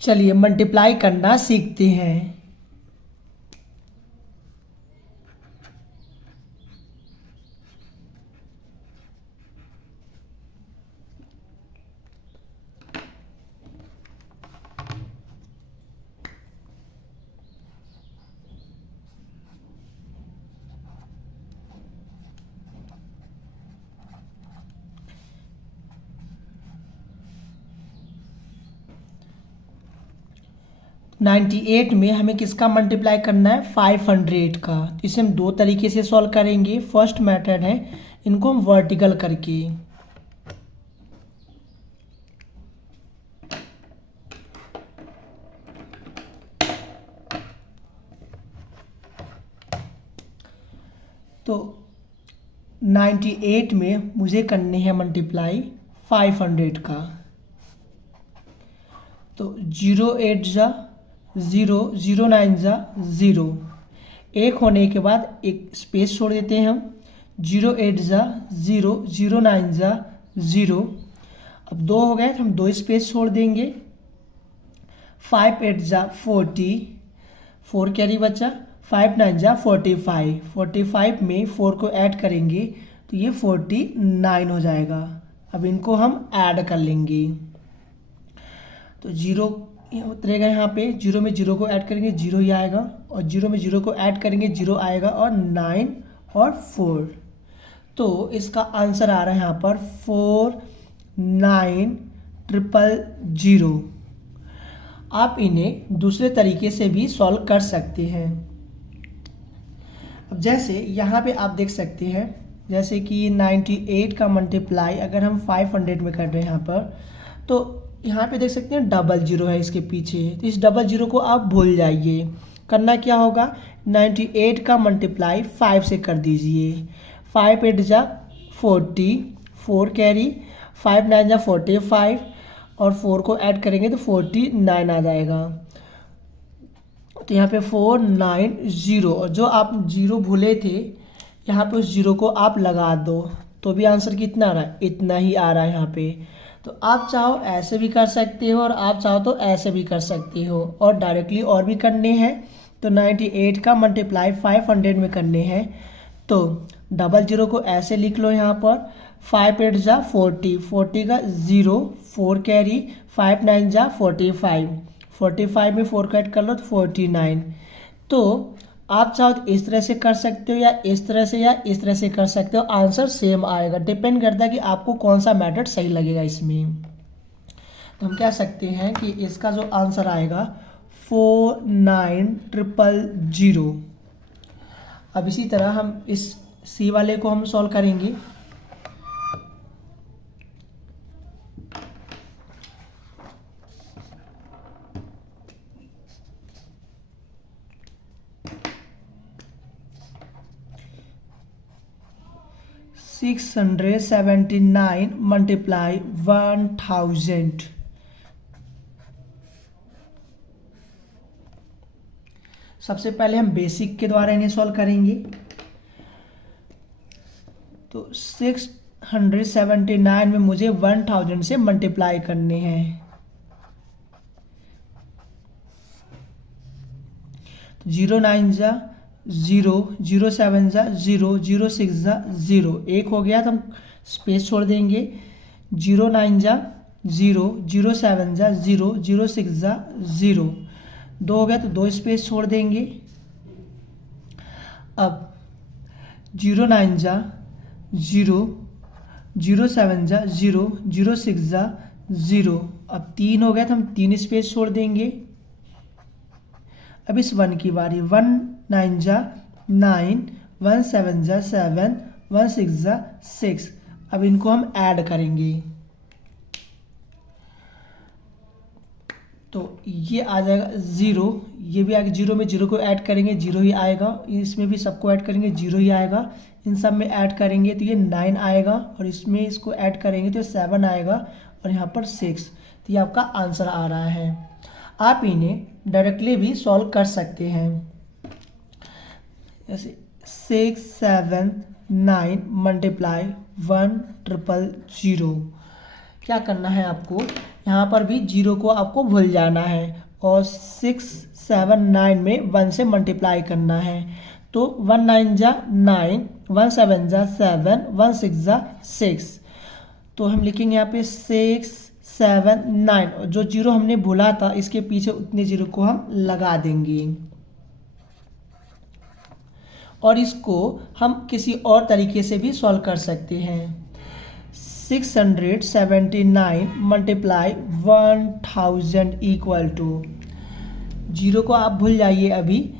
चलिए मल्टीप्लाई करना सीखते हैं। नाइन्टी एट में हमें किसका मल्टीप्लाई करना है, 500 का। तो इसे हम दो तरीके से सॉल्व करेंगे। फर्स्ट मेथड है इनको हम वर्टिकल करके, तो 98 में मुझे करने हैं मल्टीप्लाई 500 का। तो 0 8 जा 0, 0 9 जा 0, एक होने के बाद एक स्पेस छोड़ देते हैं हम। 0 8 जा 0, 0 9 जा 0, अब दो हो गए तो हम दो स्पेस छोड़ देंगे। 5 8 जा 40, 4 कैरी बचा। 5 9 जा 45, 45 में 4 को ऐड करेंगे तो ये 49 हो जाएगा। अब इनको हम ऐड कर लेंगे तो 0 उतरेगा यहाँ पे। 0 में 0 को ऐड करेंगे 0 ही आएगा, और 0 में 0 को ऐड करेंगे 0 आएगा, और 9 और 4। तो इसका आंसर आ रहा है यहाँ पर 49,000। आप इन्हें दूसरे तरीके से भी सॉल्व कर सकते हैं। अब जैसे यहाँ पे आप देख सकते हैं, जैसे कि 98 का मल्टीप्लाई अगर हम 500 में कर रहे हैं यहाँ पर, तो यहाँ पे देख सकते हैं डबल जीरो है इसके पीछे। तो इस डबल जीरो को आप भूल जाइए। करना क्या होगा, 98 का मल्टीप्लाई 5 से कर दीजिए। 5 8 जा 40, 4 कैरी, 5 9 जा 45, और 4 को ऐड करेंगे तो 49 आ जाएगा। तो यहाँ पे 490, और जो आप जीरो भूले थे यहाँ पे उस जीरो को आप लगा दो तो भी आंसर कितना आ रहा है, इतना ही आ रहा है यहाँ पे। तो आप चाहो ऐसे भी कर सकते हो, और आप चाहो तो ऐसे भी कर सकते हो, और डायरेक्टली और भी करने हैं। तो 98 का मल्टीप्लाई 500 में करने हैं तो डबल जीरो को ऐसे लिख लो यहाँ पर। 5 8 जा 40, 40 का 0, 4 कैरी, 5 9 जा 45, 45 में 4 कट कर लो तो 49। तो आप चाहो तो इस तरह से कर सकते हो, या इस तरह से, या इस तरह से कर सकते हो, आंसर सेम आएगा। डिपेंड करता है कि आपको कौन सा मेथड सही लगेगा इसमें। तो हम कह सकते हैं कि इसका जो आंसर आएगा 49,000। अब इसी तरह हम इस सी वाले को हम सॉल्व करेंगे। $679 मल्टीप्लाई 1000। सबसे पहले हम बेसिक के द्वारा इन्हें सॉल्व करेंगे। तो 679 में मुझे 1000 से मल्टीप्लाई करने हैं। तो 0 9 जा 0, 0 7 जा 0, 0 6 जा 0, एक हो गया तो हम स्पेस छोड़ देंगे। 0 9 जा 0, 0 7 जा 0, 0 6 जा 0, दो हो गया तो दो स्पेस छोड़ देंगे। अब 0 9 जा 0, 0 7 जा 0, 0 6 जा 0, अब 3 हो गया तो हम 3 स्पेस छोड़ देंगे। अब इस 1 की बारी। 1 9 जा 9, 1 7 जा 7, 1 6 जा 6, अब इनको हम ऐड करेंगे तो ये आ जाएगा 0, ये भी आएगा। 0 में 0 को ऐड करेंगे 0 ही आएगा, इसमें भी सबको ऐड करेंगे 0 ही आएगा। इन सब में ऐड करेंगे तो ये 9 आएगा, और इसमें इसको ऐड करेंगे तो 7 आएगा, और यहाँ पर 6। तो ये आपका आंसर आ रहा है। आप इन्हें डायरेक्टली भी सॉल्व कर सकते हैं। जैसे 6 7 9 मल्टीप्लाई 1000। क्या करना है आपको, यहाँ पर भी जीरो को आपको भूल जाना है और 6 7 9 में 1 से मल्टीप्लाई करना है। तो 1 9 जा 9, 1 7 जा 7, 1 6 जा 6। तो हम लिखेंगे यहाँ पे 6 7 9, जो जीरो हमने भूला था इसके पीछे उतने जीरो को हम लगा देंगे। और इसको हम किसी और तरीके से भी सॉल्व कर सकते हैं। 679 मल्टीप्लाई 1000 इक्वल टू, जीरो को आप भूल जाइए अभी।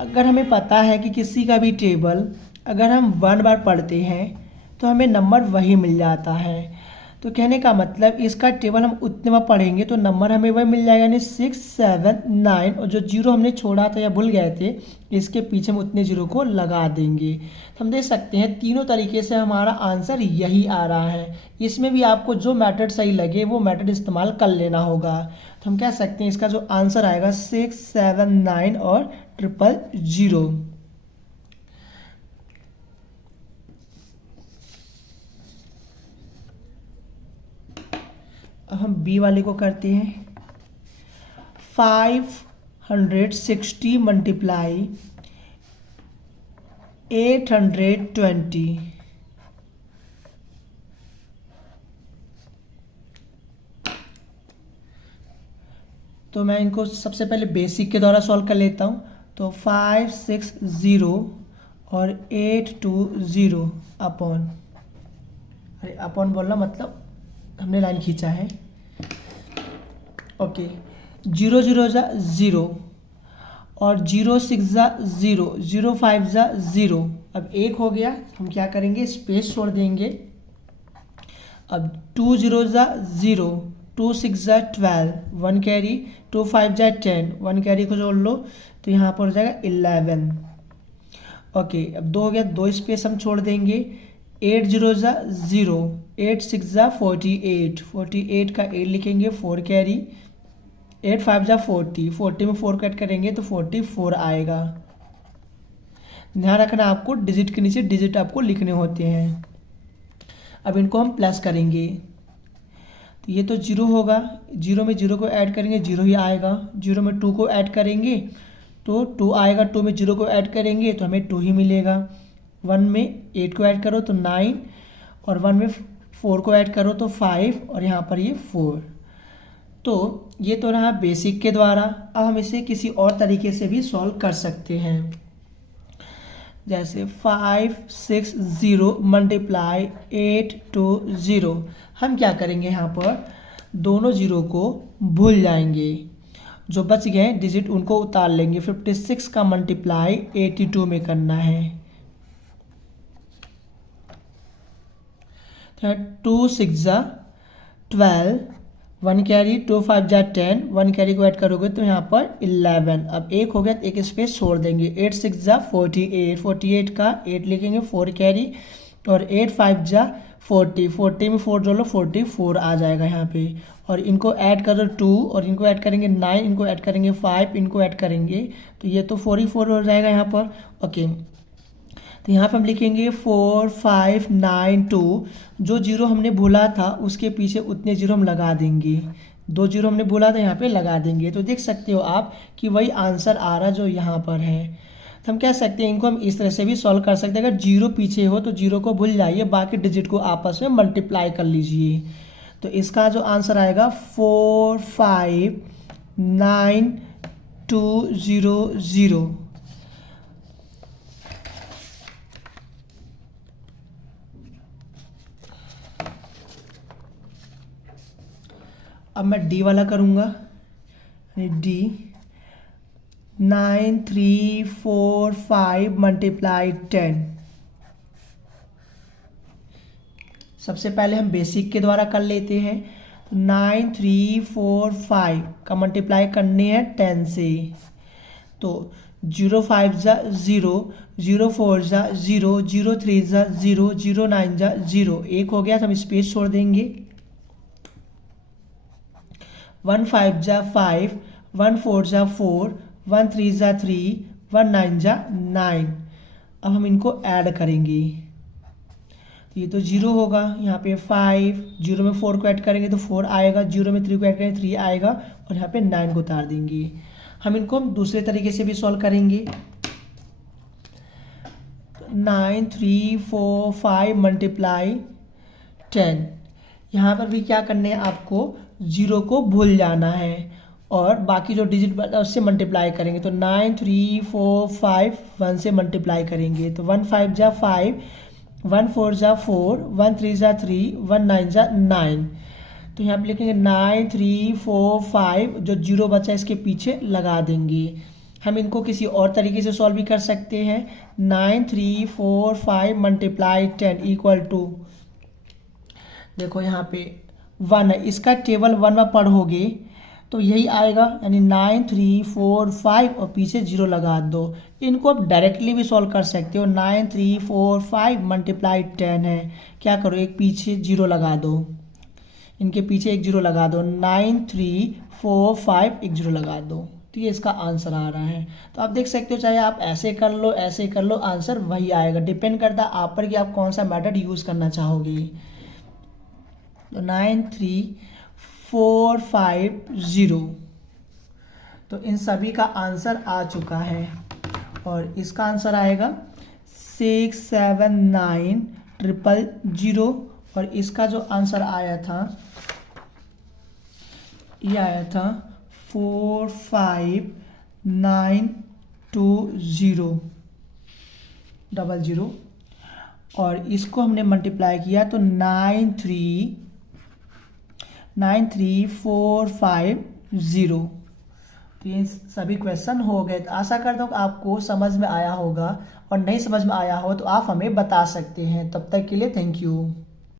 अगर हमें पता है कि किसी का भी टेबल अगर हम 1 बार पढ़ते हैं तो हमें नंबर वही मिल जाता है। तो कहने का मतलब इसका टेबल हम उतने बार पढ़ेंगे तो नंबर हमें वही मिल जाएगा, यानी 6 7 9, और जो जीरो हमने छोड़ा था या भूल गए थे इसके पीछे हम उतने जीरो को लगा देंगे। तो हम देख सकते हैं तीनों तरीके से हमारा आंसर यही आ रहा है। इसमें भी आपको जो मेथड सही लगे वो मेथड इस्तेमाल कर लेना होगा। तो हम कह सकते हैं इसका जो आंसर आएगा 6 7 9 और 000। अब हम बी वाले को करते हैं। 560 मल्टीप्लाई 820। तो मैं इनको सबसे पहले बेसिक के द्वारा सॉल्व कर लेता हूँ। तो 560 और 820 अपॉन, अरे अपॉन बोलना मतलब हमने लाइन खींचा है। ओके, 0 0 जा 0 और 0 6 जा 0, 0 5 जा 0। अब एक हो गया, हम क्या करेंगे स्पेस छोड़ देंगे। अब 2 0 जा 0, 2 6 जा 12, 1 कैरी, 2 5 जा 10, 1 कैरी को जोड़ लो तो यहाँ पर हो जाएगा 11। ओके, अब 2 हो गया, 2 स्पेस हम छोड़ देंगे। 8 0 जा 0, 8 6 जा 48, 48 का 8 लिखेंगे, 4 कैरी, 8 5 जा 40, 40 में 4 कट करेंगे तो 44 आएगा। ध्यान रखना आपको डिजिट के नीचे डिजिट आपको लिखने होते हैं। अब इनको हम प्लस करेंगे तो ये तो 0 होगा, 0 में 0 को ऐड करेंगे 0 ही आएगा। 0 में 2 को ऐड करेंगे तो 2 आएगा, 2 में 0 को ऐड करेंगे तो हमें 2 ही मिलेगा। 1 में 8 को ऐड करो तो 9, और 1 में 4 को ऐड करो तो 5, और यहाँ पर ये 4। तो ये तो रहा बेसिक के द्वारा। अब हम इसे किसी और तरीके से भी सॉल्व कर सकते हैं। जैसे 560 मल्टीप्लाई 820। हम क्या करेंगे, यहाँ पर दोनों जीरो को भूल जाएंगे, जो बच गए डिजिट उनको उतार लेंगे। 56 का मल्टीप्लाई 82 में करना है। 2 6 जा 12, 1 कैरी, 2 5 जा 10, 1 कैरी को ऐड करोगे तो यहाँ पर 11। अब एक हो गया तो एक स्पेस छोड़ देंगे। 8 6 जा 48, 48 का 8 लिखेंगे, 4 कैरी, और 8 5 जा 40, 40 में 4 जोड़ लो 44 आ जाएगा यहाँ पे। और इनको ऐड करो 2, और इनको ऐड करेंगे 9, इनको ऐड करेंगे 5, इनको ऐड करेंगे तो ये तो 44 हो जाएगा यहाँ पर। ओके, तो यहाँ पे हम लिखेंगे 4 5 9 2। जो जीरो हमने भूला था उसके पीछे उतने जीरो हम लगा देंगे। 2 जीरो हमने भूला था यहाँ पे लगा देंगे। तो देख सकते हो आप कि वही आंसर आ रहा जो यहाँ पर है। तो हम कह सकते हैं इनको हम इस तरह से भी सॉल्व कर सकते हैं। अगर जीरो पीछे हो तो जीरो को भूल जाइए, बाकी डिजिट को आपस में मल्टीप्लाई कर लीजिए। तो इसका जो आंसर आएगा 4 5 9 2 0 0। अब मैं डी वाला करूँगा। D 9 3 4 5 multiply 10। सबसे पहले हम बेसिक के द्वारा कर लेते हैं। 9 3 4 5 का मल्टीप्लाई करने हैं 10 से। तो 0 5 जा 0, 0 4 जा 0, 0 3 जा 0, 0 9 जा 0। एक हो गया तो हम स्पेस छोड़ देंगे। 1 5 जा 5, 1 4 जा 4, 1 3 जा 3, 1 9 जा 9। अब हम इनको ऐड करेंगे। ये तो 0 होगा। यहाँ पे 5, 0 में 4 को ऐड करेंगे तो 4 आएगा, 0 में 3 को ऐड करेंगे 3 आएगा, और यहाँ पे 9 को उतार देंगे। हम दूसरे तरीके से भी सॉल्व करेंगे। 9, 3, 4, 5 मल्टीप्लाई 10। यहाँ पर भी क्या करने हैं आपको, 0 को भूल जाना है और बाकी जो डिजिट बना उससे मल्टीप्लाई करेंगे। तो 9, 3, 4, 5 1 से मल्टीप्लाई करेंगे तो 1 5 जा 5, 1 4 जा 4, 1 3 जा 3, 1 9 जा 9। तो यहाँ पे लिखेंगे 9, 3, 4, 5, जो 0 बचा इसके पीछे लगा देंगे। हम इनको किसी और तरीके से सॉल्व भी कर सकते हैं। 9, 3, 4, 5 मल्टीप्लाई 10 इक्वल टू, देखो यहाँ पे 1 है, इसका टेबल 1 में पढ़ोगे तो यही आएगा, यानी 9, 3, 4, 5 और पीछे 0 लगा दो। इनको आप डायरेक्टली भी सॉल्व कर सकते हो। 9, 3, 4, 5 मल्टीप्लाई 10 है, क्या करो एक पीछे 0 लगा दो, इनके पीछे एक 0 लगा दो। 9, 3, 4, 5 एक 0 लगा दो, तो ये इसका आंसर आ रहा है। तो आप देख सकते हो, चाहे आप ऐसे कर लो ऐसे कर लो, आंसर वही आएगा। डिपेंड करता है आप पर कि आप कौन सा मेथड यूज़ करना चाहोगे। तो 9, 3, 4, 5, 0, तो इन सभी का आंसर आ चुका है और इसका आंसर आएगा 6, 7, 9, 000। और इसका जो आंसर आया था ये आया था 4, 5, 9, 2, 0, 00। और इसको हमने मल्टीप्लाई किया तो 9, 3, 4, 5, 0। तो ये सभी क्वेश्चन हो गए। तो आशा करता हूँ कि आपको समझ में आया होगा, और नहीं समझ में आया हो तो आप हमें बता सकते हैं। तब तक के लिए थैंक यू।